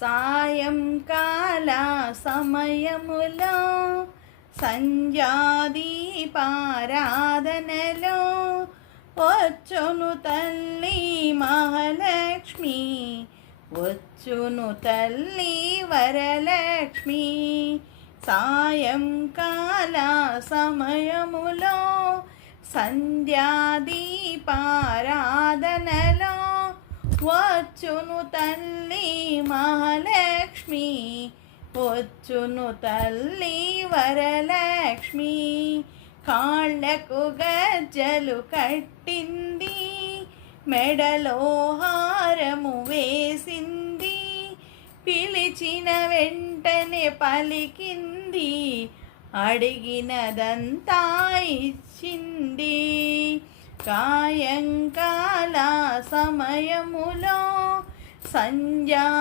సాయంకాల సమయములో సంధ్యాదీపారాధనలో వచ్చును తల్లి మహాలక్ష్మి, వచ్చును తల్లి వరలక్ష్మి. సాయంకాల సమయములో సంధ్యాదీపారాధనలో వచ్చును తల్లి మహాలక్ష్మి, వచ్చును తల్లి వరలక్ష్మి. కాళ్ళకు గజ్జలు కట్టింది, మెడలో హారము వేసింది, పిలిచిన వెంటనే పలికింది, అడిగినదంతా ఇచ్చింది. సాయంకాల సమయములో సంధ్యా